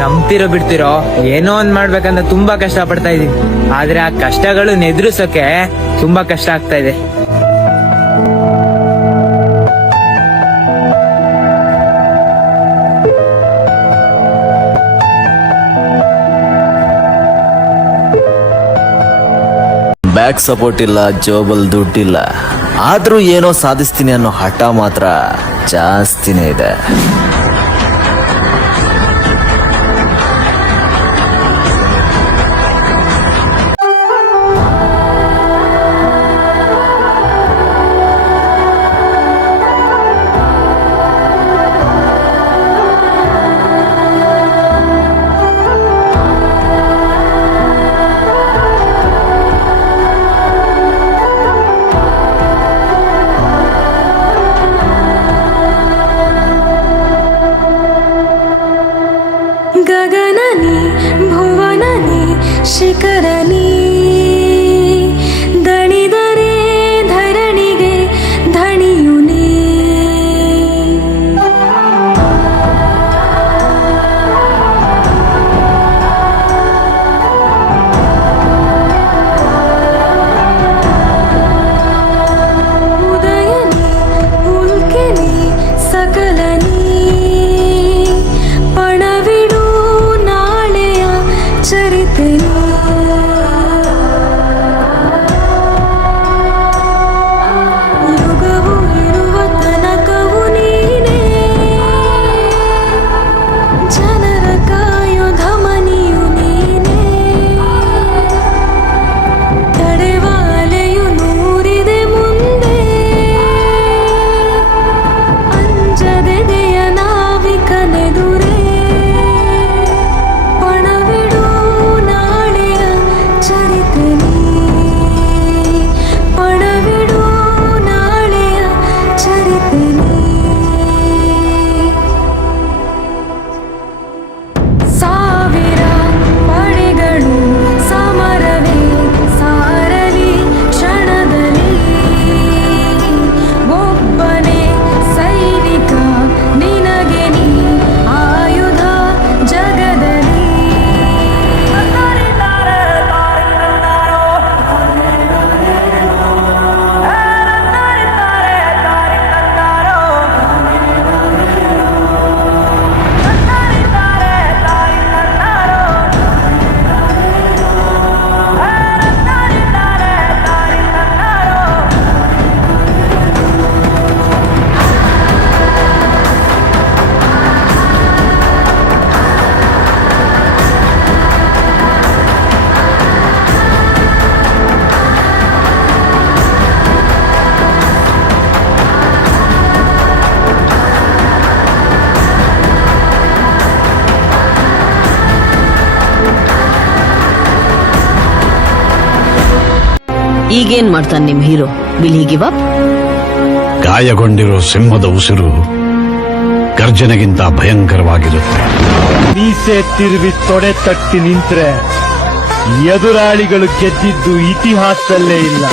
ನಂಬ್ತಿರೋ ಬಿಡ್ತಿರೋ ಏನೋ ಒಂದ್ ಮಾಡ್ಬೇಕಂತ ತುಂಬಾ ಕಷ್ಟ ಪಡ್ತಾ ಇದೀನಿ. ಆದ್ರೆ ಆ ಕಷ್ಟಗಳು ಎದುರಿಸೋಕೆ ತುಂಬಾ ಕಷ್ಟ ಆಗ್ತಾ ಇದೆ. ಬ್ಯಾಕ್ ಸಪೋರ್ಟ್ ಇಲ್ಲ, ಜೋಬಲ್ ದುಡ್ಡಿಲ್ಲ, ಆದ್ರೂ ಏನೋ ಸಾಧಿಸ್ತೀನಿ ಅನ್ನೋ ಹಠ ಮಾತ್ರ ಜಾಸ್ತಿನೇ ಇದೆ. ಗಗನನಿ ಭುವನನಿ ಶಿಖರನಿ ದಣಿದರೆ ಧರಣಿಗೆ ಧಣಿಯುನಿ. ಉದಯನಿ ಉಲ್ಕೆನಿ ಸಕಲನಿ ಪಣವಿಡು ನಾಳೆಯ ಚರಿತೆನಿ. ಯುಗವು ಇರುವ ತನಕವು ನೀನೇ ಜನರ ಕಾಯೋ ಧಮನಿಯು ನೀನೇ. ತಡೆವಾಲೆಯು ನೂರಿದೆ ಮುಂದೆ ಅಂಜದೆದೆಯ ನಾವಿಕನೆದುರೇ. ಪಣವಿಡು ನಾಳೆಯ ಚರಿತೆನಿ, ಪಣವಿಡು ನಾಳೆಯ ಚರಿತೆನಿ. ಸಾವಿರ ಪಡೆಗಳು ಸಮರವೇ ಸಾರಲಿ ಕ್ಷಣದಲ್ಲಿ. ಒಬ್ಬನೇ ಸೈನಿಕ ನಿನಗೆ ನೀ ಆಯುಧ ಜಗದಲ್ಲಿ. ಈಗೇನ್ ಮಾಡ್ತಾನೆ ನಿಮ್ hero? Will he give up? ಗಾಯಗೊಂಡಿರೋ ಸಿಂಹದ ಉಸಿರು ಗರ್ಜನೆಗಿಂತ ಭಯಂಕರವಾಗಿರುತ್ತೆ. ಮೀಸೆ ತಿರುವಿ ತೊಡೆ ತಟ್ಟಿ ನಿಂತ್ರೆ ಎದುರಾಳಿಗಳು ಗೆದ್ದಿದ್ದು ಇತಿಹಾಸದಲ್ಲೇ ಇಲ್ಲ.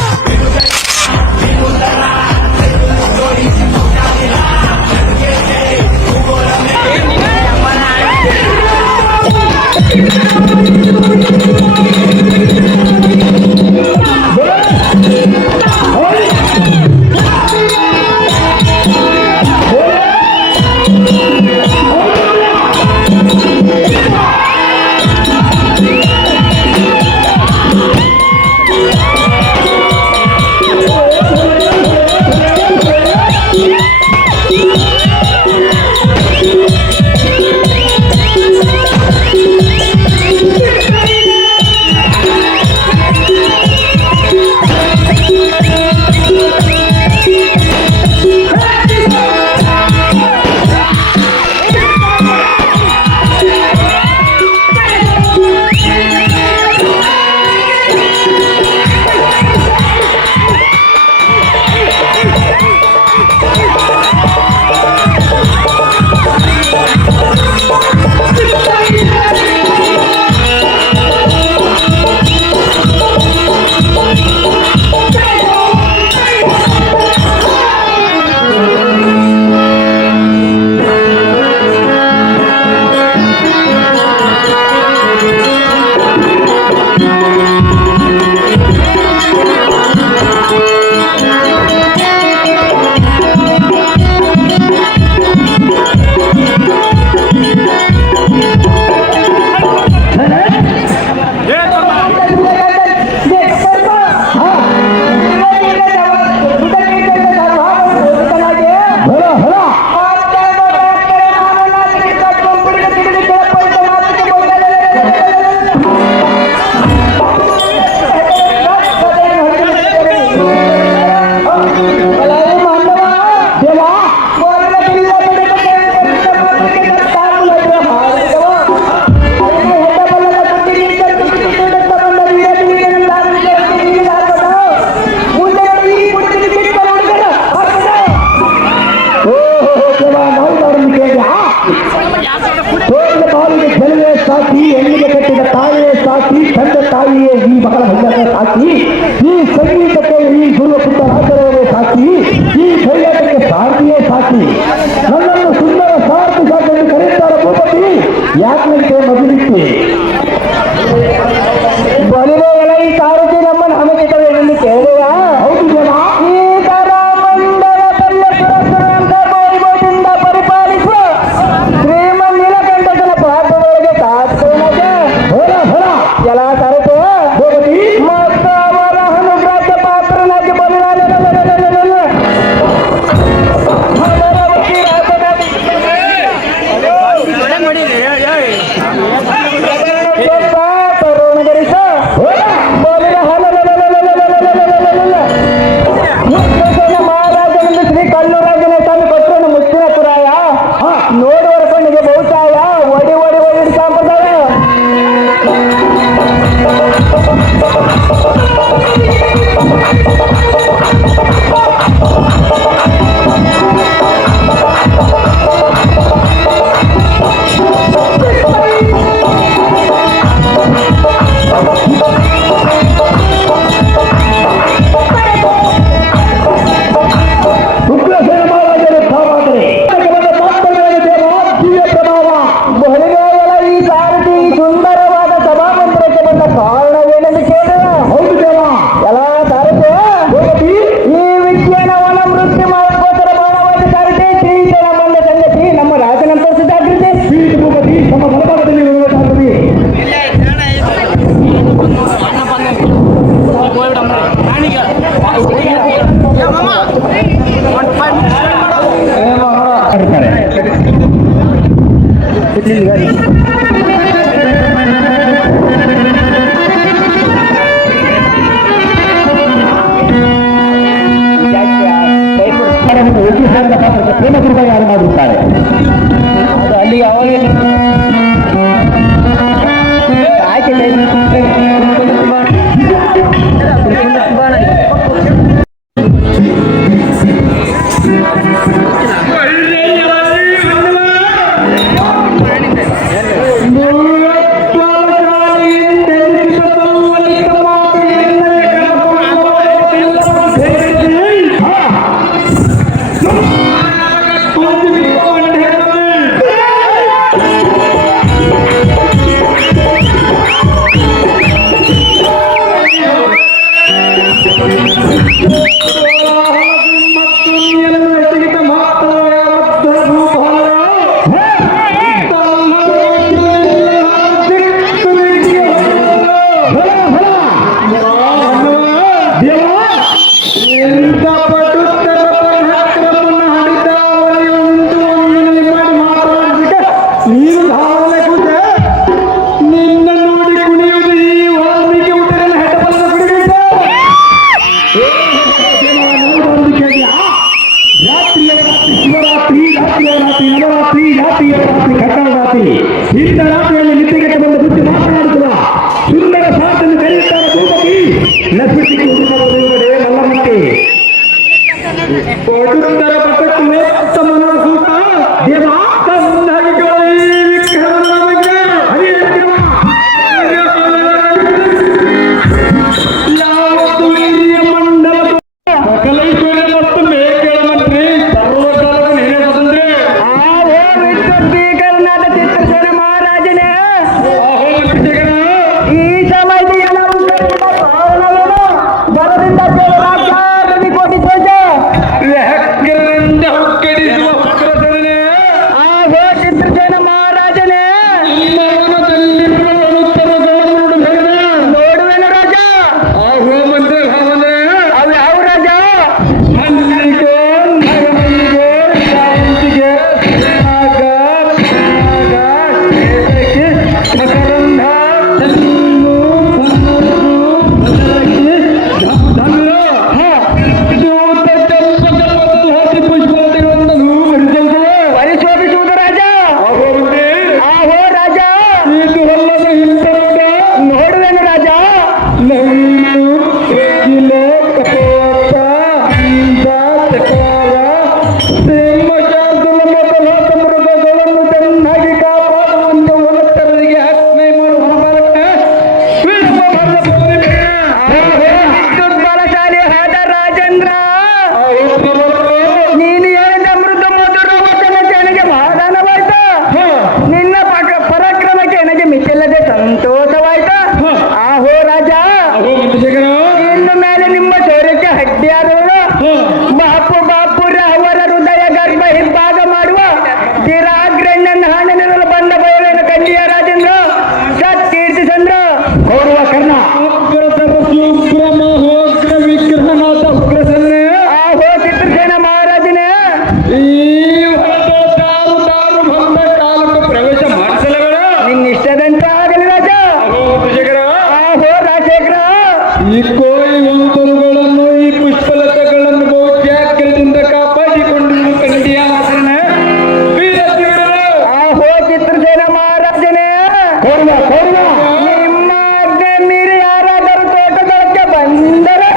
ಸಾಕಿ ಹೆಣ್ಣಿಗೆ ಕಟ್ಟಿದ ತಾಯಿಯೇ ಸಾಕಿ ತಂದೆ ತಾಯಿಯೇ ಈ ಮಗಳ ಹೆಣ್ಣನ್ನು ಸಾಕಿ ಈ ಸಂಗೀತಕ್ಕೆ ಈ ಗುರುಪುತ್ರ ರಾಜರವರೇ ಸಾಕಿ ಈ ಕೈಯಾಟಕ್ಕೆ ಸಾರ್ಥಿಯೇ ಸಾಕಿ ನನ್ನನ್ನು ಸುಂದರ ಸಾರ್ಥಿ ಸಾಕಿ ಕರೆಯುತ್ತಾರೆ ಭೂಪತಿ ಯಾಕೆ ಮದುವಿಟ್ಟು ಬಲಿವೆಗಳ ಈ ಸಾರಥಿ ನಮ್ಮನ್ನು ಹಮಕಿತವೆ ಎಂದು ಕೇಳುವ ಹೌದು ಜನ ಈ ತರ ಮಂಡಲದಲ್ಲಿ ಸುರಸುರಂತ ವೈಭವದಿಂದ ಪರಿಪಾಲಿಸುವ ಶ್ರೀಮನ್ ನೀಲಕಂಠನ ಪಾತ್ರದೊಳಗೆ ಕಾತ್ಕೋಣಗೆ ಹೊರ ಹೊರ ಎಲ್ಲ ಸರತು ಮತ್ತು ಅವರ ಅನುಗ್ರಹ ಪಾತ್ರನಾಗಿ ಬಲಿವಾದ ಕೌರವ ಕೌರವ ನಿಮ್ಮ ಆಜ್ಞೆ ಮೀರಿ ಯಾರಾದರೂ ತೋಟದೊಳಕ್ಕೆ ಬಂದರೆ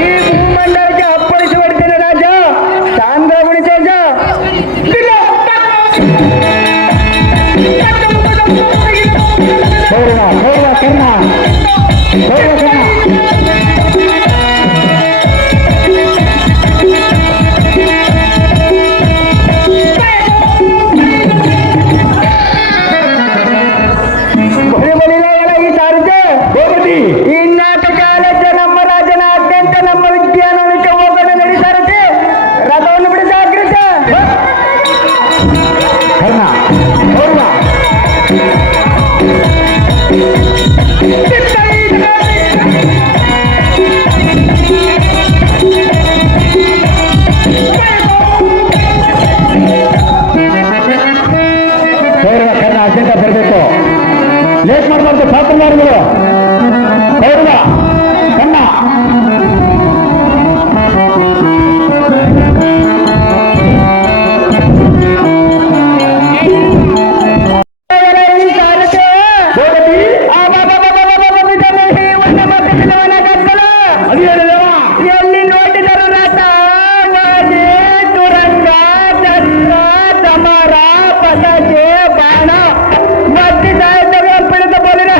ಈ ಭೂಮಂಡಲಕ್ಕೆ ಅಪ್ಪಳಿಸಿ ಬಿಡ್ತೇನೆ ರಾಜ. ಸಾಂದ್ರ ಗುಣಿತೇಜ ಕೌರವ ಕೌರವ ಕರ್ಣ ಕೌರವ ಕರ್ಣ ಈ ಸಾರಿಗೆ ಗೋಮತಿ ಈ ನಾಟಕ ನಮ್ಮ ರಾಜನ ಅತ್ಯಂತ ನಮ್ಮ ವಿದ್ಯಾನಕ್ಕೆ ಹೋಗೋಣ ನಡಿ ಸಾರಥಿ. ರಥವನ್ನು ಬಿಡಿ ಜಾಗ್ರತೆ. ಕರ್ಣ ಕೌರವ ಕೌರವ ಕರ್ಣ ಅರ್ಜೆಂಟ ಬರಬೇಕು. ಲೇಟ್ ಮಾಡಬಾರ್ದು ಪಾತ್ರಧಾರಿಗಳು. ಕೌರವ ಕರ್ಣ ಈ ಸಾರಥಿ ಗೋಮತಿ ಎಲ್ಲಿ ನೋಡಿದರು ರಥ ಗಾಡಿ ತುರಂಗ ಚಕ್ರ ಸಮರ ಪದಕೆ ಬಾಣ ಮಧ್ಯ ಸಾಹಿತ್ಯ ಪೀಡಿತ ಬೋಲಿನ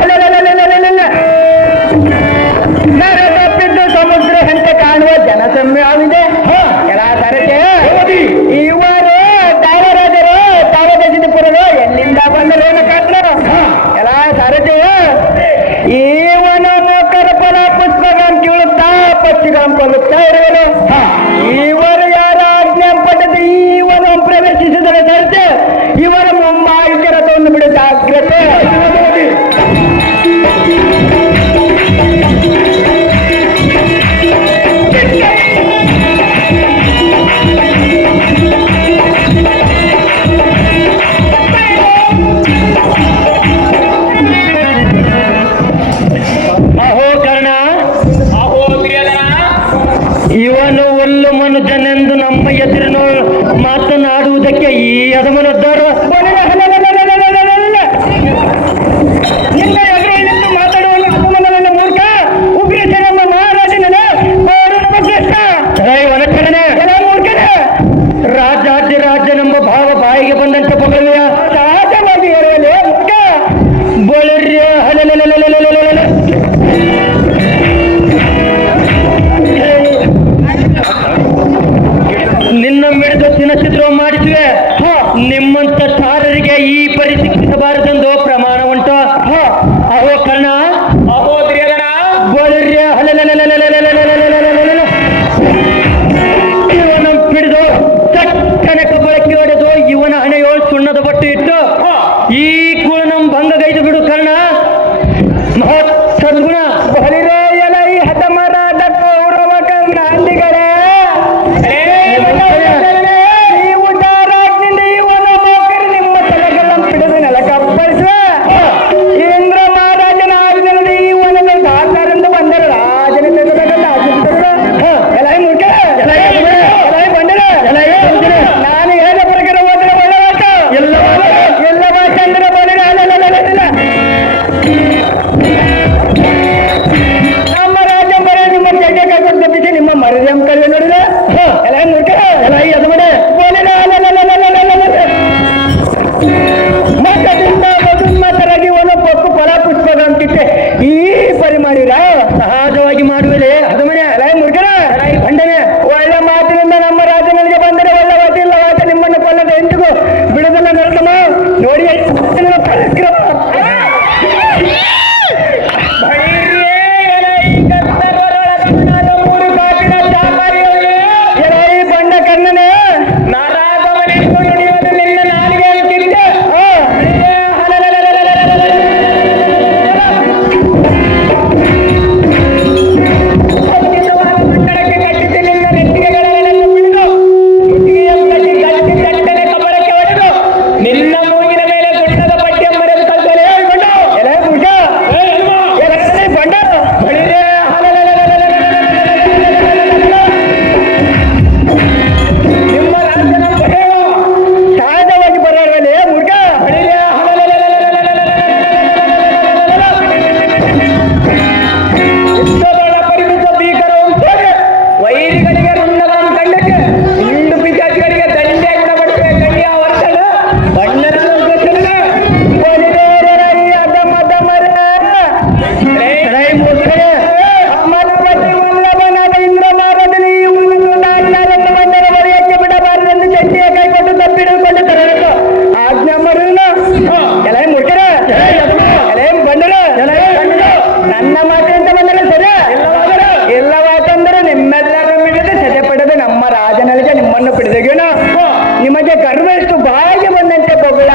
ಗರ್ವಷ್ಟು ಬಾಯಿಗೆ ಬಂದಂತೆ ಬೊಗಳ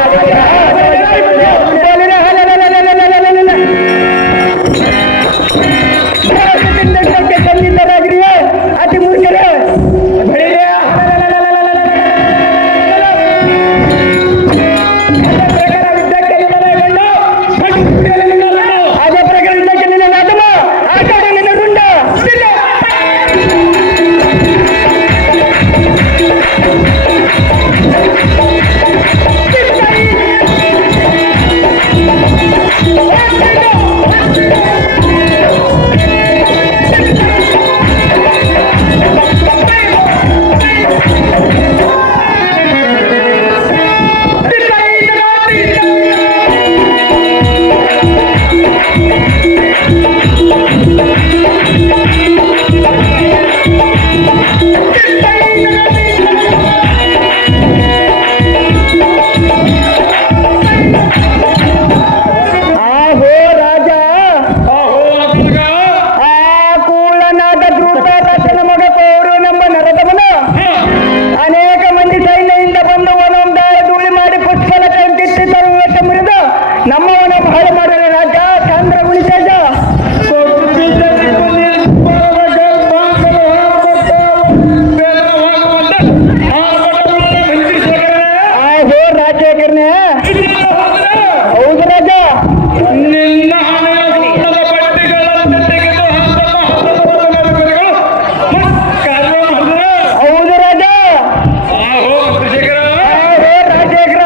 ಸಂಗೀತರಾಗಿರಿಯ ಅತಿ ಮೂರ್ಖರ ಅದೇ ಪ್ರಕಾರ ಇದ್ದಕ್ಕೆ ನಿನ್ನ ನಾಟಮ ಆ ಕಡೆ ನಿನ್ನ ಗುಂಡ ನಮ್ಮವನ ಹಾಳು ಮಾಡಿದ ರಾಜ ಚಂದ್ರ ಗುಣಿತೇಜ ಆಹೋ ರಾಜಕರ್ಣೆ ಹೌದು ರಾಜ ಹೌದು ರಾಜ ಆಹೋ ರಾಜೇಗ್ರ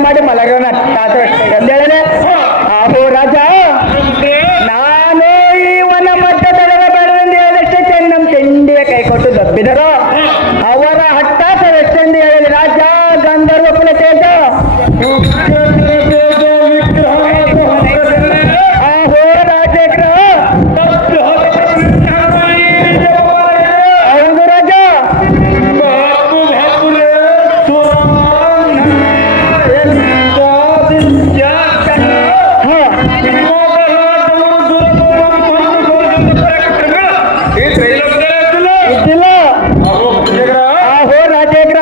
ಮಾಡಿ ಮಲಗೋಣ ಆಹೋ ರಾಜ ನಾನು ಈ ವನ ಮಧ್ಯದೊಳಗೆ ಬೆಳೆದಂದು ಹೇಳಿದಷ್ಟೇ ಚೆನ್ನಂ ಚೆಂಡಿಯ ಕೈ ಕೊಟ್ಟು ದಬ್ಬಿದರು ಅವರ ಹಟ್ಟಾಸವೆಷ್ಟೆಂದು ಹೇಳಲಿ ರಾಜ ಗಂಧರ್ವ ಕುಲ ತೇಜ ಆಹೋ ರಾಜೇಗ್ರ ಹೌದು ರಾಜ ಇದ್ದಿಲ್ಲ ಆಹೋ ರಾಜೇಗ್ರ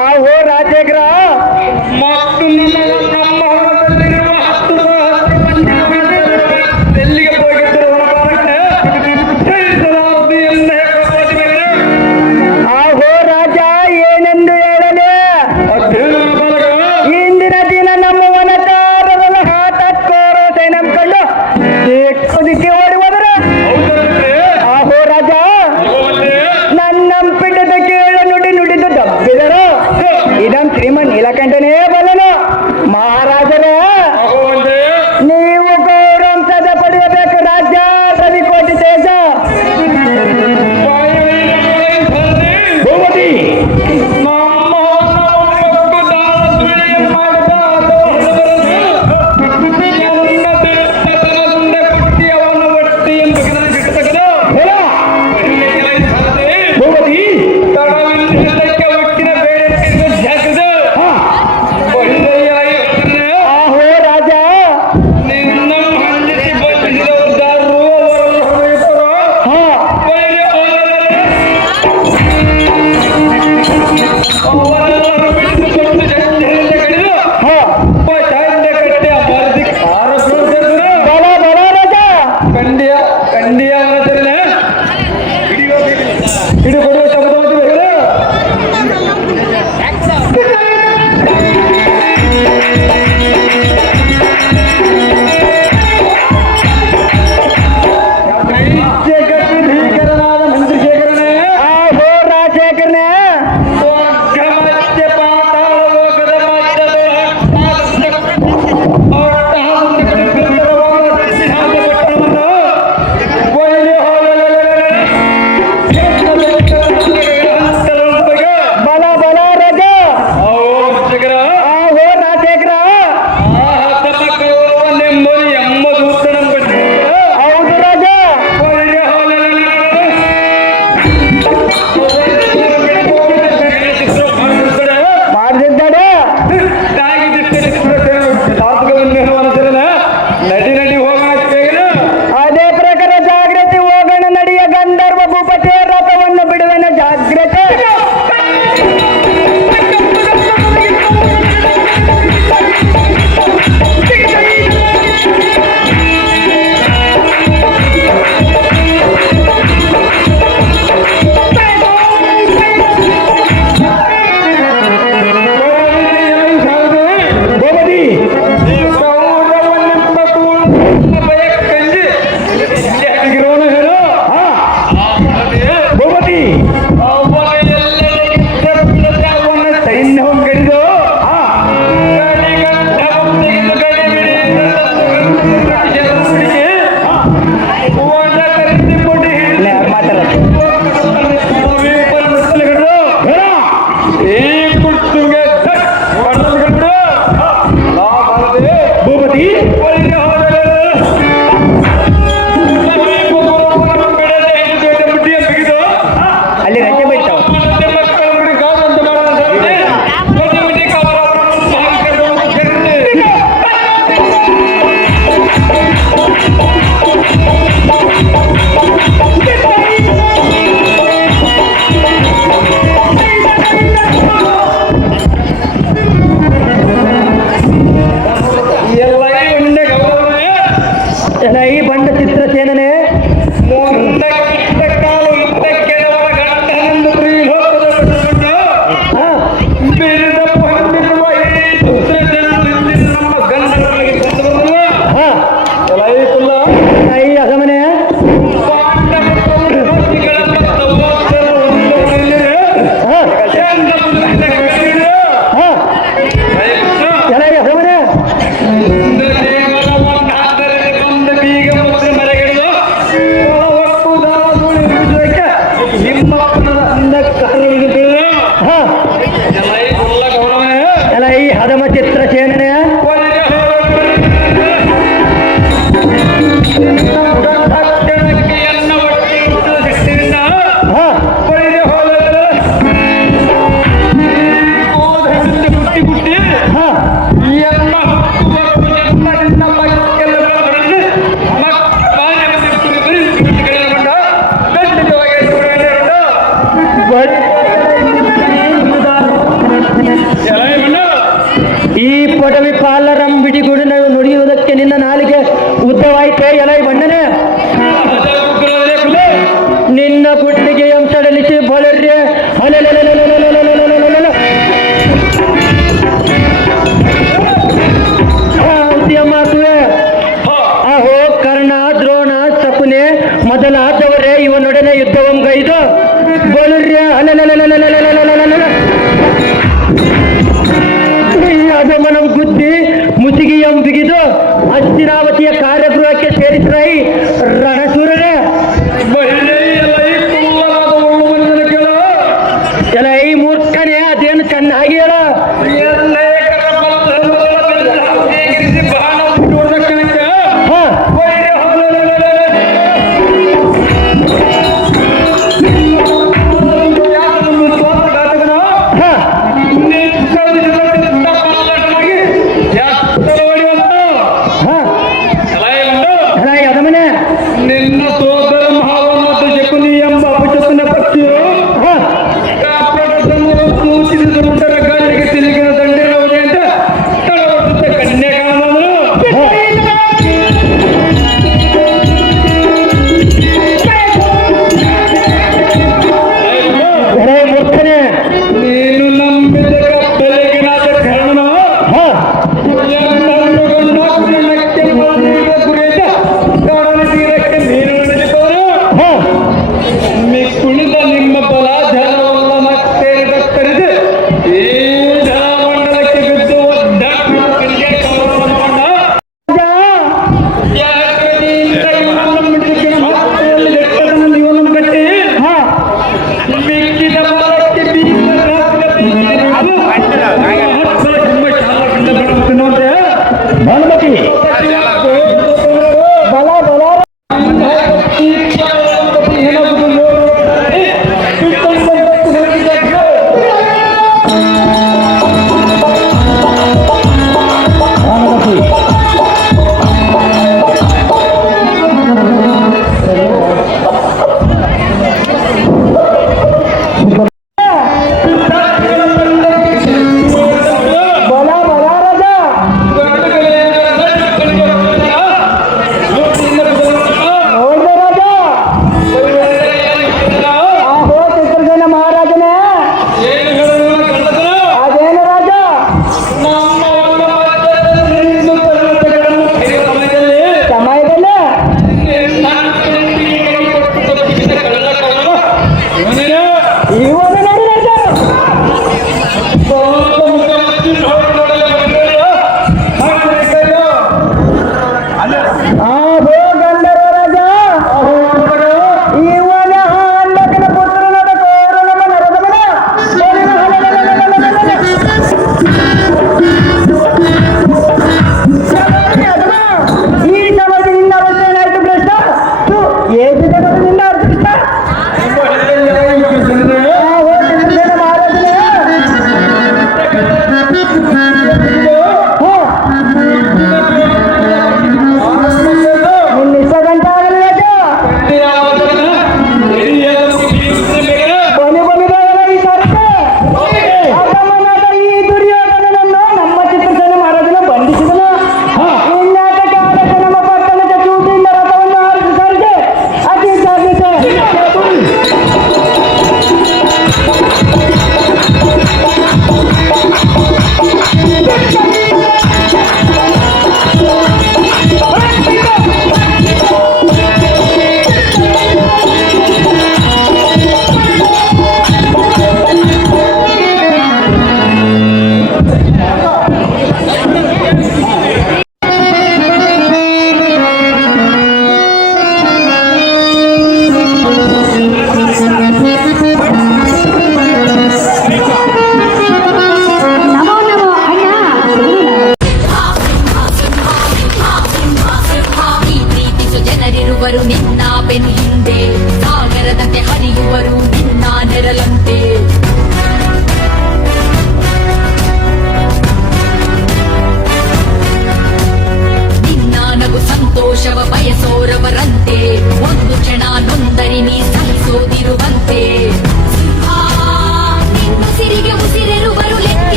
ಆಹೋ ರಾಜೇಗ್ರ ಆಹೋ ರಾಜ ಏನೆಂದು ಹೇಳಲಿ ಇಂದಿನ ದಿನ ನಮ್ಮ ವನಕಾರರನ್ನು ಹಾತಕ್ಕೋರೋ ನಂಬ್ಕೊಂಡು ದಿಕ್ಕೆ ಓಡಿ ಹೋದ್ರ ಆಹೋ ರಾಜ ನನ್ನಂಪಿಟ್ಟದ ಕೇಳು ನುಡಿ ನುಡಿದು ದಬ್ಬಿದರು ಇದಂ ಶ್ರೀಮನ್ ನೀಲಕಂಠನೇ ಬಲ್ಲನು ಮಹಾರಾಜರೇ ನೀವು ಗೌರವಂಸದ ಪಡೆಯಬೇಕು ರಾಜ್ಯ ರವಿಕೋಟಿ ತೇಜ ಭೂಪತಿ ಭೂಪತಿ ಹಾ ಈ ಪದವಿ ಪಾಲರಂ ಬಿಡಿಗುಡು ನಾವು ನುಡಿಯುವುದಕ್ಕೆ ನಿನ್ನ ನಾಲಿಗೆ ಉದ್ದವಾಯಿತೆ ಎಲೈ ಬಣ್ಣನೆ ನಿನ್ನ ಗುಡ್ಡಿಗೆ ಸಡಲಿಸಿ ಬೊಳರ್ರೆ ಮಾತುವೆ ಅಹೋ ಕರ್ಣ ದ್ರೋಣ ಶಕುನೆ ಮೊದಲಾದವರೇ ಇವನೊಡನೆ ಯುದ್ಧವಂಗೈದು ಬೊಳರ್ರೆ ಅದಮನಂ ಗುದ್ದಿ ಮುಸಿಗಿಯಂ ಬಿಗಿದು ಹಸ್ತಿನಾವತಿಯ ಕಾರ್ಯಗೃಹಕ್ಕೆ ಸೇರಿಸ್ರೈ ರಣಸೂರರೇ ಎಲ್ಲ ಈ ಮೂರ್ಖನೇ ಅದೇನು ಚೆನ್ನಾಗಿ ಹೇಳ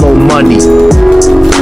follow money.